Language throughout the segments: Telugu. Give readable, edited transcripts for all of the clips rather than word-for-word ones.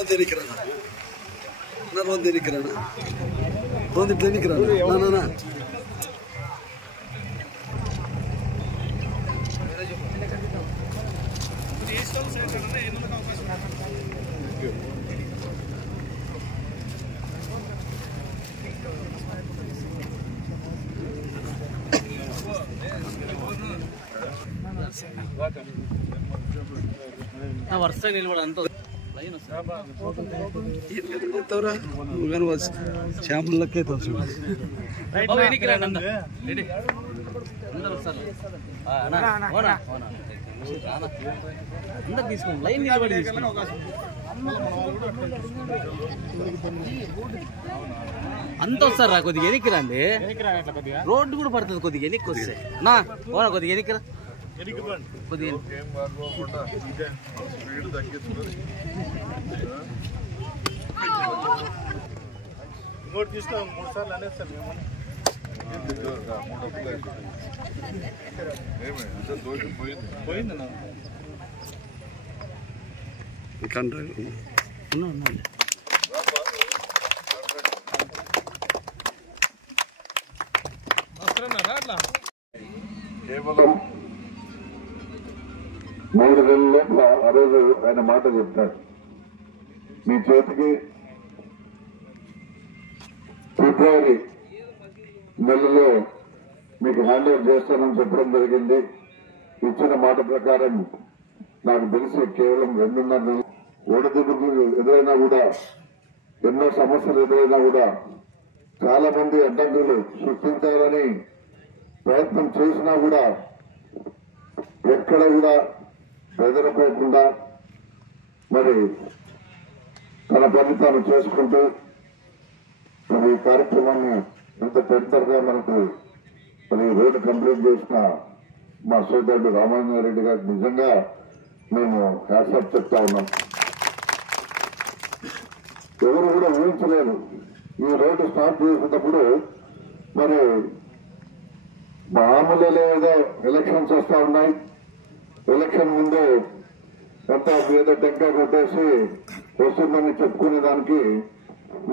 ronde இருக்கிறானா நான் ronde இருக்கிறானா ronde இருக்கிறானா நான் ವರ್ಷ ನಿಲ್ಬೇಡ ಅಂತ శ్యామలకే తెలుసు తీసుకోండి లైన్ నిలబడి అంత వస్తారా కొద్దిగా ఎనికి రండి రోడ్డు కూడా పడుతుంది కొద్దిగా ఎనికి వస్తే నా ఓనా కొద్దిగా ఎనికిరా కొద్దిగా ఇంకోటి తీసుకో 3 సార్లు అనేస్తాను పోయిందన్నా కేవలం 3 నెలల్లో ఆ రోజు ఆయన మాట చెప్తాడు మీ చేతికి ఫిబ్రవరి నెలలో మీకు హ్యాండ్ ఓవర్ చేస్తానని చెప్పడం జరిగింది. ఇచ్చిన మాట ప్రకారం నాకు తెలిసి కేవలం 2.5 నెలలు ఒడిదుడుకులు ఎదురైనా కూడా ఎన్నో సమస్యలు ఎదురైనా కూడా చాలా మంది అడ్డంకులు సృష్టించాలని ప్రయత్నం చేసినా కూడా ఎక్కడ కూడా బెదరపోకుండా మరి తన పని తాను చేసుకుంటూ మరి ఈ కార్యక్రమాన్ని ఇంత పెద్దగా మనకు మరి రోడ్డు కంప్లీట్ చేసిన మా సోదరుడు రామాంజనారెడ్డి గారికి నిజంగా మేము హ్యాట్సాప్ చెప్తా ఉన్నాం. ఎవరు కూడా ఊహించలేరు ఈ రోడ్డు స్టార్ట్ చేసేటప్పుడు మరి మామూలుగా ఏదో ఎలక్షన్స్ వస్తా ఉన్నాయి, ఎలక్షన్ ముందు ఎంత ఏదో టెంకాయ కొట్టేసి వస్తుందని చెప్పుకునే దానికి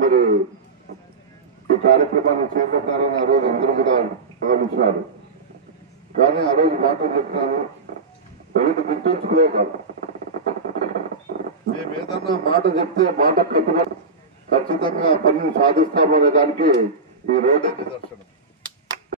మరి ఈ కార్యక్రమాన్ని చేపట్టారని ఆ రోజు అందరూ కూడా భావించినారు. కానీ ఆ రోజు మాట చెప్తాను, ఒకటి గుర్తుంచుకోవాలి, మేము ఏదన్నా మాట చెప్తే మాట కట్టుబడి ఖచ్చితంగా పనిని సాధిస్తామనే దానికి ఈ రోడ్డు నిదర్శనం.